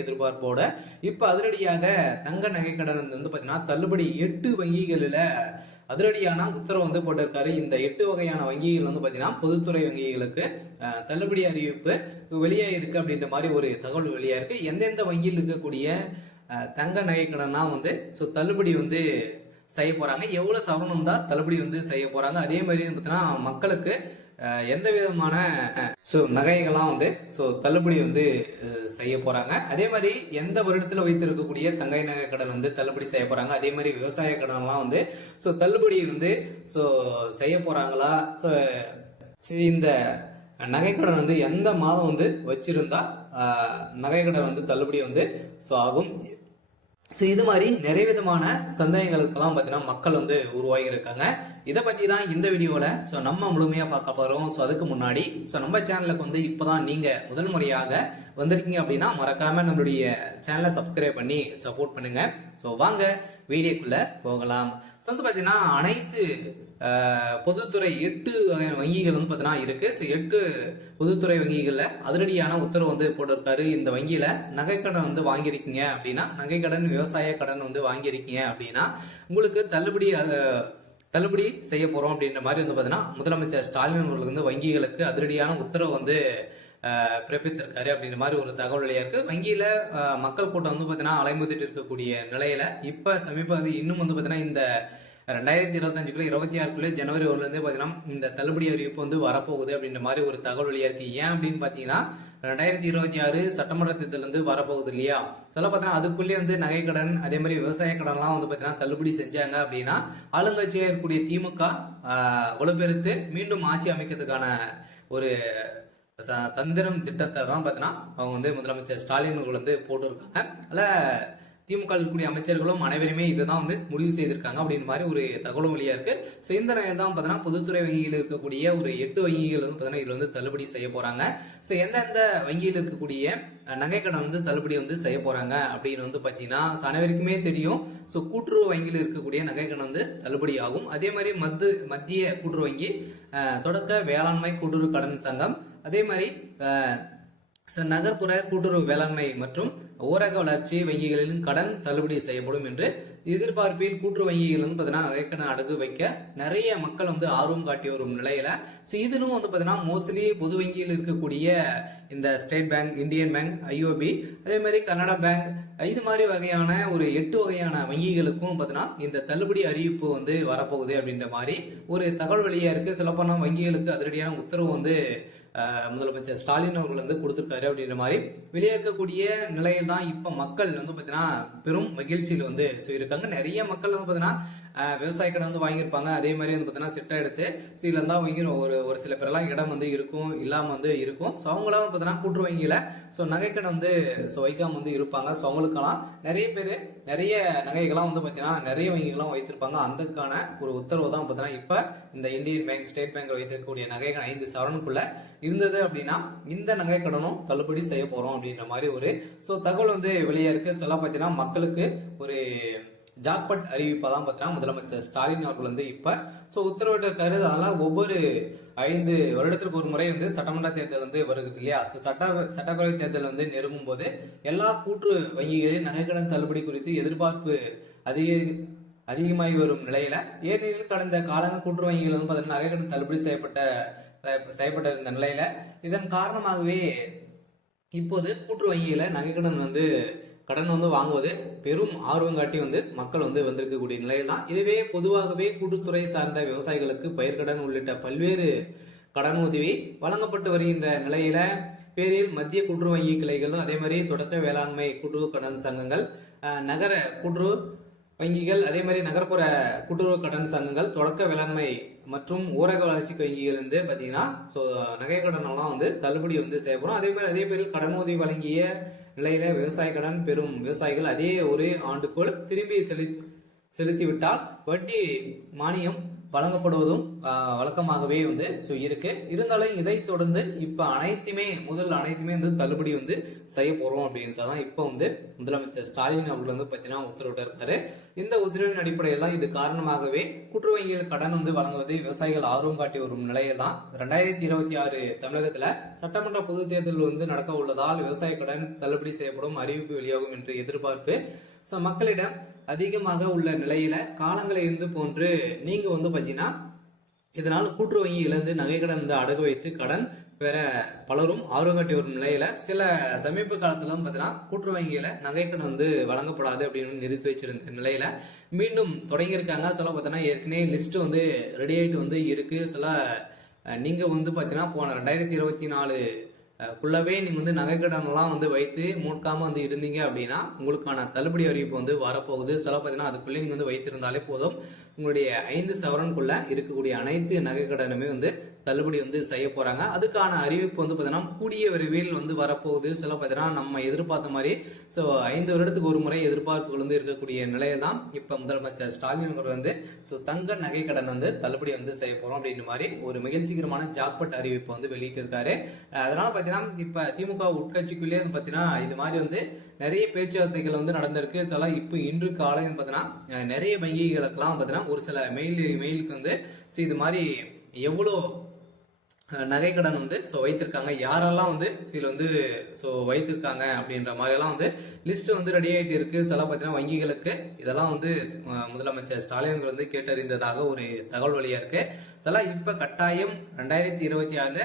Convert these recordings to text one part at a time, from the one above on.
எதிர்பார்ப்போட இப்ப அதிரடியாக தங்க நகை கடன் வந்து பாத்தீங்கன்னா தள்ளுபடி 8 வங்கிகளில அதிரடியான உத்தரவு வந்து போட்டிருக்காரு. இந்த 8 வகையான வங்கிகள் வந்து பாத்தீங்கன்னா பொதுத்துறை வங்கிகளுக்கு தள்ளுபடி அறிவிப்பு வெளியாயிருக்கு அப்படின்ற மாதிரி ஒரு தகவல் வெளியாயிருக்கு. எந்தெந்த வங்கியில் இருக்கக்கூடிய தங்க நகை கடனா வந்து தள்ளுபடி வந்து செய்ய போறாங்க, எவ்வளவு சவரனம் தான் தள்ளுபடி வந்து செய்ய போறாங்க, அதே மாதிரி பாத்தீங்கன்னா மக்களுக்கு எந்த விதமான நகைகள்லாம் வந்து தள்ளுபடி வந்து செய்ய போறாங்க, அதே மாதிரி எந்த வருடத்துல வைத்திருக்கக்கூடிய தங்கை நகை கடன் வந்து தள்ளுபடி செய்ய போறாங்க, அதே மாதிரி விவசாய கடன்லாம் வந்து தள்ளுபடி வந்து செய்ய போறாங்களா, இந்த நகைக்கடன் வந்து எந்த மாதம் வந்து வச்சிருந்தா நகைக்கடன் வந்து தள்ளுபடி வந்து ஆகும். இது மாதிரி நிறைய விதமான சந்தேகங்களுக்கெல்லாம் பார்த்தீங்கன்னா மக்கள் வந்து உருவாகி இருக்காங்க. இதை பத்தி தான் இந்த வீடியோல நம்ம முழுமையா பார்க்க போறோம். அதுக்கு முன்னாடி நம்ம சேனலுக்கு வந்து இப்பதான் நீங்க முதல் முறையாக வந்திருக்கீங்க அப்படின்னா மறக்காம நம்மளுடைய சேனலை சப்ஸ்கிரைப் பண்ணி சப்போர்ட் பண்ணுங்க. வாங்க வீடியோக்குள்ள போகலாம். வந்து பாத்தீங்கன்னா அனைத்து பொதுத்துறை 8 வகையான வங்கிகள் வந்து பாத்தீங்கன்னா இருக்கு. 8 பொதுத்துறை வங்கிகள்ல அதிரடியான உத்தரவு வந்து போட்டிருக்காரு. இந்த வங்கியில நகைக்கடன் வந்து வாங்கியிருக்கீங்க அப்படின்னா, நகைக்கடன் விவசாய கடன் வந்து வாங்கியிருக்கீங்க அப்படின்னா உங்களுக்கு தள்ளுபடி செய்ய போறோம் அப்படின்ற மாதிரி வந்து பாத்தீங்கன்னா முதலமைச்சர் ஸ்டாலின் அவர்கள் வந்து வங்கிகளுக்கு அதிரடியான உத்தரவு வந்து பிறப்பித்திருக்காரு அப்படின்ற மாதிரி ஒரு தகவல் வெளியா இருக்கு. வங்கியில மக்கள் கூட்டம் வந்து பாத்தீங்கன்னா அலைமுதிட்டு இருக்கக்கூடிய நிலையில இப்ப சமீபத்தில் இன்னும் வந்து பாத்தீங்கன்னா இந்த 2025 26 ஜனவரி 1 பாத்தீங்கன்னா இந்த தள்ளுபடி அறிவிப்பு வந்து வரப்போகுது அப்படின்ற மாதிரி ஒரு தகவல் வெளியா இருக்கு. ஏன் அப்படின்னு பாத்தீங்கன்னா 2026 சட்டமன்ற தேர்தல் வந்து வரப்போகுது இல்லையா. சொல்ல பார்த்தீங்கன்னா அதுக்குள்ளே வந்து நகைக்கடன் அதே மாதிரி விவசாய கடன்லாம் வந்து பாத்தீங்கன்னா தள்ளுபடி செஞ்சாங்க அப்படின்னா ஆளுங்கட்சியா இருக்கக்கூடிய திமுக வலுப்பெருத்து மீண்டும் ஆட்சி அமைக்கிறதுக்கான ஒரு தந்திரம் திட்டத்தை தான் பாத்தீங்கன்னா அவங்க வந்து முதலமைச்சர் ஸ்டாலின் அவர்கள் வந்து போட்டிருக்காங்க. அதில் திமுக இருக்கக்கூடிய அமைச்சர்களும் அனைவருமே இதுதான் வந்து முடிவு செய்திருக்காங்க அப்படின்னு மாதிரி ஒரு தகவலும் வெளியா இருக்கு. இந்த நிலையில் தான் பார்த்தீங்கன்னா பொதுத்துறை வங்கியில் இருக்கக்கூடிய ஒரு 8 வங்கிகள் வந்து பார்த்தீங்கன்னா இதுல வந்து தள்ளுபடி செய்ய போறாங்க. எந்தெந்த வங்கியில் இருக்கக்கூடிய நகைக்கடன் வந்து தள்ளுபடி வந்து செய்ய போறாங்க அப்படின்னு வந்து பாத்தீங்கன்னா அனைவருக்குமே தெரியும். கூட்டுறவு வங்கியில் இருக்கக்கூடிய நகைக்கடன் வந்து தள்ளுபடி ஆகும். அதே மாதிரி மத்திய கூட்டுறவு வங்கி, தொடக்க வேளாண்மை கூட்டுறவு கடன் சங்கம், அதே மாதிரி நகர்ப்புற கூட்டுறவு வேளாண்மை மற்றும் ஊரக வளர்ச்சி வங்கிகளிலும் கடன் தள்ளுபடி செய்யப்படும் என்று எதிர்பார்ப்பில் கூட்டுறவு வங்கிகள் வந்து பாத்தீங்கன்னா நகைக்கடன் அடகு வைக்க நிறைய மக்கள் வந்து ஆர்வம் காட்டி வரும் நிலையில இதிலும் வந்து பாத்தீங்கன்னா மோஸ்ட்லி பொது வங்கியில் இருக்கக்கூடிய இந்த state bank, Indian bank, IOB, அதே மாதிரி கனடா பேங்க், இது மாதிரி வகையான ஒரு 8 வகையான வங்கிகளுக்கும் பாத்தீங்கன்னா இந்த தள்ளுபடி அறிவிப்பு வந்து வரப்போகுது அப்படின்ற மாதிரி ஒரு தகவல் வெளியா இருக்கு. சொல்லப்போனா வங்கிகளுக்கு அதிரடியான உத்தரவு வந்து முதலமைச்சர் ஸ்டாலின் அவர்கள் வந்து கொடுத்திருக்காரு அப்படின்ற மாதிரி வெளியே இருக்கக்கூடிய நிலையில் தான் இப்ப மக்கள் வந்து பாத்தீங்கன்னா பெரும் மகிழ்ச்சியில் வந்து இருக்காங்க. நிறைய மக்கள் வந்து பாத்தீங்கன்னா விவசாய கடன் வந்து வாங்கியிருப்பாங்க. அதே மாதிரி வந்து பாத்தீங்கன்னா சிட்டை எடுத்து இதுல இருந்தா வாங்கி ஒரு சில பேரெல்லாம் இடம் வந்து இருக்கும், இல்லாம வந்து இருக்கும். அவங்களாம் பாத்தீங்கன்னா கூட்டுறவு வங்கியில நகைக்கடன் வந்து வைக்காம வந்து இருப்பாங்க. அவங்களுக்கெல்லாம் நிறைய பேர் நிறைய நகைகள்லாம் வந்து பாத்தீங்கன்னா நிறைய வங்கிகள்லாம் வைத்திருப்பாங்க. அதுக்கான ஒரு உத்தரவு தான் பாத்தீங்கன்னா இப்ப இந்த இந்தியன் பேங்க், ஸ்டேட் பேங்க் வைத்திருக்கக்கூடிய நகைகள் 5 சவரனுக்குள்ள இருந்தது அப்படின்னா இந்த நகைக்கடனும் தள்ளுபடி செய்ய போறோம் அப்படின்ற மாதிரி ஒரு தகவல் வந்து வெளியே இருக்கு. சொல்ல பாத்தீங்கன்னா மக்களுக்கு ஒரு ஜாக்பட் அறிவிப்பதான் பார்த்தீங்கன்னா முதலமைச்சர் ஸ்டாலின் அவர்கள் வந்து இப்ப உத்தரவிட்டிருக்காரு. அதெல்லாம் ஒவ்வொரு 5 வருடத்திற்கு ஒரு முறை வந்து சட்டமன்ற தேர்தல் வந்து வருகிறது இல்லையா. சட்டப்பேரவை தேர்தல் வந்து நெருங்கும் போது எல்லா கூட்டு வங்கிகளில் நகைக்கடன் தள்ளுபடி குறித்து எதிர்பார்ப்பு அதிகமாகி வரும் நிலையில ஏனெனில் கடந்த காலங்கள் கூட்டுறவு வங்கிகள் வந்து பார்த்தீங்கன்னா நகைக்கடன் தள்ளுபடி செய்யப்பட்ட இந்த நிலையில இதன் காரணமாகவே இப்போது கூட்டுறவு வங்கியில நகைக்கடன் வந்து கடன் வந்து வாங்குவது பெரும் ஆர்வம் காட்டி வந்து மக்கள் வந்து வந்திருக்கக்கூடிய நிலையில் தான். இதுவே பொதுவாகவே கூட்டுத்துறை சார்ந்த விவசாயிகளுக்கு பயிர்கடன் உள்ளிட்ட பல்வேறு கடன் உதவி வழங்கப்பட்டு வருகின்ற நிலையில பேரில் மத்திய கூட்டுறவு வங்கி கிளைகளும் அதே மாதிரி தொடக்க வேளாண்மை கூட்டுறவு கடன் சங்கங்கள், நகர கூட்டுறவு வங்கிகள், அதே மாதிரி நகர்ப்புற கூட்டுறவு கடன் சங்கங்கள், தொடக்க வேளாண்மை மற்றும் ஊரக வளர்ச்சி வங்கிகள் வந்து பாத்தீங்கன்னா நகை கடன் எல்லாம் வந்து தள்ளுபடி வந்து செய்யப்படும். அதே மாதிரி கடன் உதவி வழங்கிய நிலையில விவசாய கடன் பெறும் விவசாயிகள் அதே ஒரு ஆண்டுக்குள் திரும்பி செலுத்திவிட்டால் வட்டி மானியம் வழங்கப்படுவதும் வழக்கமாகவே வந்து இருக்கு. இருந்தாலும் இதை தொடர்ந்து இப்ப அனைத்துமே வந்து தள்ளுபடி வந்து செய்ய போறோம் அப்படின்றதான் இப்ப வந்து முதலமைச்சர் ஸ்டாலின் அவர்கள் வந்து பாத்தீங்கன்னா உத்தரவிட்டு இருக்காரு. இந்த உத்தரவின் அடிப்படையில் தான் இது காரணமாகவே கூட்டுறவு வங்கிகள் கடன் வந்து வழங்குவதை விவசாயிகள் ஆர்வம் காட்டி வரும் நிலையில் தான் 2026 தமிழகத்துல சட்டமன்ற பொது தேர்தல் வந்து நடக்க உள்ளதால் விவசாய கடன் தள்ளுபடி செய்யப்படும் அறிவிப்பு வெளியாகும் என்று எதிர்பார்ப்பு மக்களிடம் அதிகமாக உள்ள நிலையில காலங்களை இருந்து போன்று நீங்க வந்து பாத்தீங்கன்னா இதனால் கூட்டுறவு வங்கியிலிருந்து நகை கடன் வந்து அடகு வைத்து கடன் பெற பலரும் ஆர்வம் காட்டி வரும் நிலையில சில சமீப காலத்துல பாத்தீங்கன்னா கூட்டுறவு வங்கியில நகை கடன் வந்து வழங்கப்படாது அப்படின்னு நிறுத்தி வச்சிருந்த நிலையில மீண்டும் தொடங்கியிருக்காங்க. சில பார்த்தீங்கன்னா ஏற்கனவே லிஸ்ட் வந்து ரெடி ஆயிட்டு வந்து இருக்கு. சில நீங்க வந்து பாத்தீங்கன்னா போன 2024 குள்ளவே நீங்க வந்து நகை கடன் எல்லாம் வந்து வைத்து மூட்காம வந்து இருந்தீங்க அப்படின்னா உங்களுக்கான தள்ளுபடி அறிவிப்பு வந்து வரப்போகுது. சில பார்த்தீங்கன்னா அதுக்குள்ளே நீங்க வந்து வைத்திருந்தாலே போதும், உங்களுடைய 5 சவரனுக்குள்ள இருக்கக்கூடிய அனைத்து நகை கடனுமே வந்து தள்ளுபடி வந்து செய்ய போறாங்க. அதுக்கான அறிவிப்பு வந்து பார்த்தீங்கன்னா கூடிய விரைவில் வந்து வரப்போகுது. சில பார்த்தீங்கன்னா நம்ம எதிர்பார்த்த மாதிரி 5 வருடத்துக்கு ஒரு முறை எதிர்பார்ப்புகள் வந்து இருக்கக்கூடிய நிலையில தான் இப்ப முதலமைச்சர் ஸ்டாலின் அவர் வந்து தங்க நகை கடன் வந்து தள்ளுபடி வந்து செய்ய போறோம் அப்படின்ற மாதிரி ஒரு மகிழ்ச்சிகரமான ஜாக்பாட் அறிவிப்பு வந்து வெளியிட்டு இருக்காரு. அதனால பாத்தீங்கன்னா இப்ப திமுக உட்கட்சிக்குள்ளேயே பாத்தீங்கன்னா இது மாதிரி வந்து நிறைய பேச்சுவார்த்தைகள் வந்து நடந்திருக்கு. சில இப்போ இன்று காலை பாத்தீங்கன்னா நிறைய வங்கிகளுக்கெல்லாம் பாத்தீங்கன்னா ஒரு சில மெயிலுக்கு வந்து இது மாதிரி எவ்வளோ நகை கடன் வந்து வைத்திருக்காங்க, யாரெல்லாம் வந்து இதுல வந்து வைத்திருக்காங்க அப்படின்ற மாதிரி எல்லாம் வந்து லிஸ்ட் வந்து ரெடி ஆயிட்டு இருக்கு. சில பார்த்தீங்கன்னா வங்கிகளுக்கு இதெல்லாம் வந்து முதலமைச்சர் ஸ்டாலின் வந்து கேட்டறிந்ததாக ஒரு தகவல் வழியா இருக்கு. சில இப்ப கட்டாயம் 2026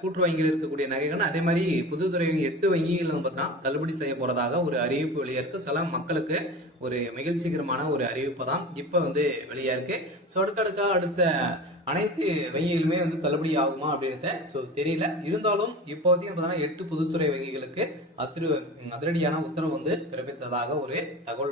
கூட்டுறவு வங்கியில் இருக்கக்கூடிய நகைகள் அதே மாதிரி பொதுத்துறை 8 வங்கிகள் பார்த்தீங்கன்னா தள்ளுபடி செய்ய போறதாக ஒரு அறிவிப்பு வெளியா இருக்கு. சில மக்களுக்கு ஒரு மகிழ்ச்சிகரமான ஒரு அறிவிப்பு தான் இப்ப வந்து வெளியா இருக்கு. அடுக்கடுக்கா அடுத்த அனைத்து வங்கிகளுமே வந்து தள்ளுபடி ஆகுமா அப்படின்றத தெரியல. இருந்தாலும் இப்போதைக்கு பார்த்தீங்கன்னா 8 பொதுத்துறை வங்கிகளுக்கு அதிரடியான உத்தரவு வந்து பிறப்பித்ததாக ஒரு தகவல்